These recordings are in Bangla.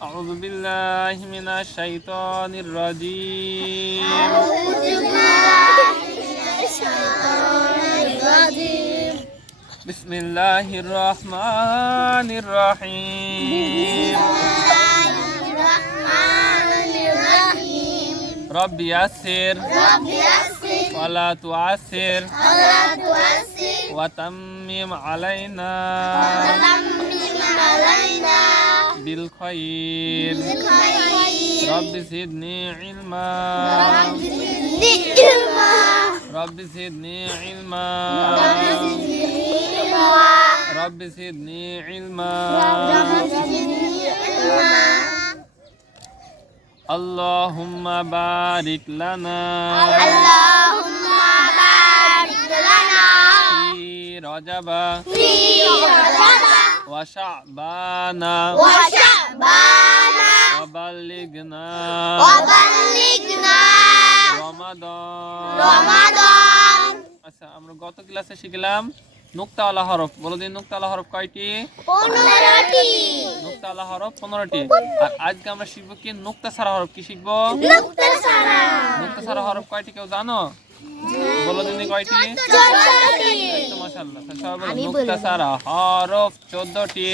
أعوذ بالله من الشيطان الرجيم بسم الله الرحمن الرحيم رب يسر ولا تعسر وتمم علينا بالخير رب زدني علما رب زدني علما رب زدني علما اللهم بارك لنا في رجب وشعبان وبلغنا রমাদান। আচ্ছা, আমরা গত ক্লাসে শিখলাম নুক্তাওয়ালা হরফ। বলো দিন, নুক্তাওয়ালা হরফ কয়টি? 15টি। নুক্তাওয়ালা হরফ 15টি। আর আজকে আমরা শিখবো কি নুক্তা ছাড়া হরফ। কি শিখবো? নুক্তা ছাড়া হরফ কয়টি কেউ জানো? বলো দিন কয়টি? 14টি। মাশাআল্লাহ। সবাই বলো নুক্তা ছাড়া হরফ 14টি।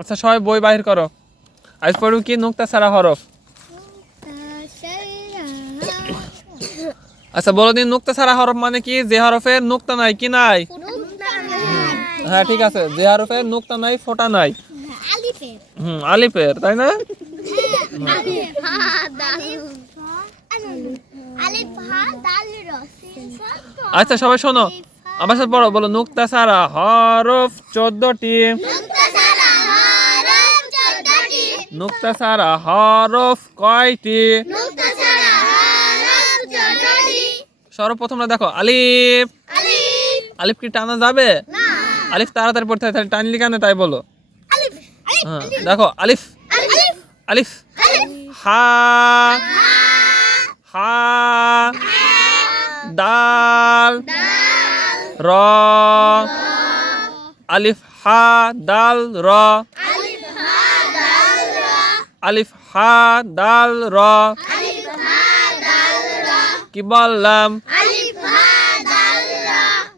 আচ্ছা, সবাই বই বাহির করো। আজ পড়ব কি নুক্তা ছাড়া হরফ। আচ্ছা, বলো দিন নুক্তা ছাড়া হরফ মানে কি? যে হরফের নুক্তা নাই। কি নাই? হ্যাঁ, ঠিক আছে। যে হরফের নুক্তা নাই, ফোঁটা নাই। আলিফের, তাই না? আচ্ছা, সবাই শোনো, আমার সাথে পড়ো। বলো নুক্তা ছাড়া হরফ 14টি। নুক্তা ছাড়া হরফ কয়টি? সর্বপ্রথম দেখো আলিফ। আলিফ কি টানা যাবে? আলিফ তাড়াতাড়ি পড়তে হয়, তাহলে টানলি কেন? তাই বলো। হ্যাঁ, দেখো আলিফ আলিফ হা হা দাল র আলিফ হা দাল র আলিফ হা দাল র। কি বললাম?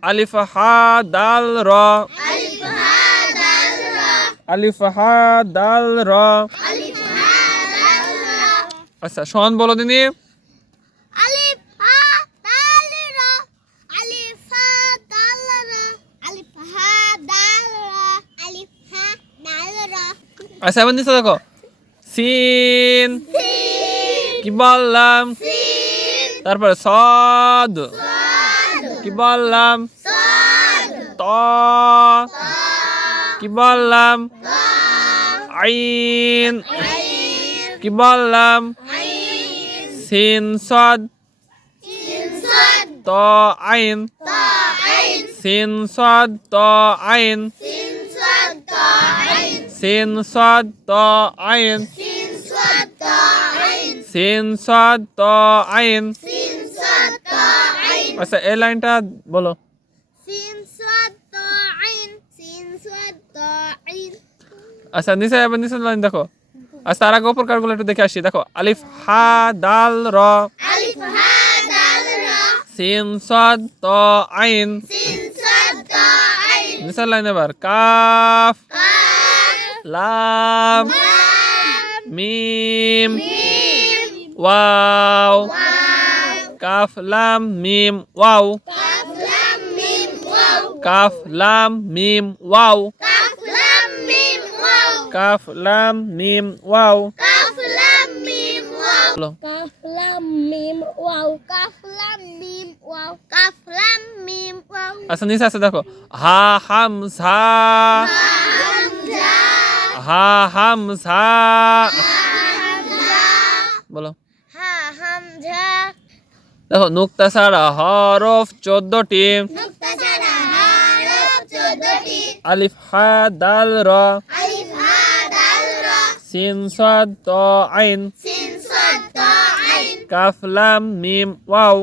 আলিফ হা দাল র আলিফ হা দাল র। আচ্ছা, শোন, বলো দিনি। আচ্ছা, এবার নিচে দেখো সিন। কি বললাম? তারপরে সদ। কি বললাম? ত। কি বললাম? আইন। কি বললাম? সিন সদ ত আইন। সিন সদ ত আইন। সিন সদ ত আইন। সিন সদ ত আইন। আচ্ছা, এই লাইনটা বলো। আচ্ছা, নিচে এবার নিচে লাইন দেখো। আচ্ছা, তার আগে উপর কারগুলো একটু দেখে আসি। দেখো আলিফ হা দাল র সিন সদ ত আইন। নিচের লাইন এবার কাফ লাম মিম ওয়াও। কাফ লাম মিম ওয়াও। কাফ লাম মিম ওয়াও। কাফ লাম মিম ওয়াও। আচ্ছা, নিচে আছে দেখো হা হামজা হা হামজা। বলো। দেখো নুক্তা ছাড়া হরফ 14টি। আলিফ হা দাল র সিন সদ ত আইন। কাফ লাম মিম ওয়াও।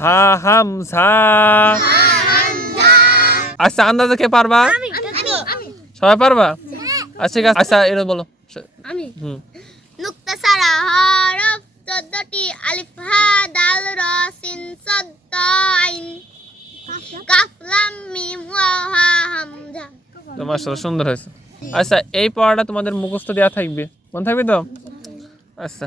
হা হামজা। আচ্ছা, আন্দাজে কে পারবা? সবাই পারবা? আচ্ছা ঠিক আছে, আচ্ছা এটা বলো। আমি হুম নুক্তা সারা হরফ 14টি আলিফ হা দাল র সিন সাদ তা আইন কাফ লাম মিম ওয়াও হা হামজা। তো মাশাআল্লাহ সুন্দর হয়েছে। আচ্ছা এই পড়াটা তোমাদের মুখস্থ দেওয়া থাকবে, মনে থাকবে তো? আচ্ছা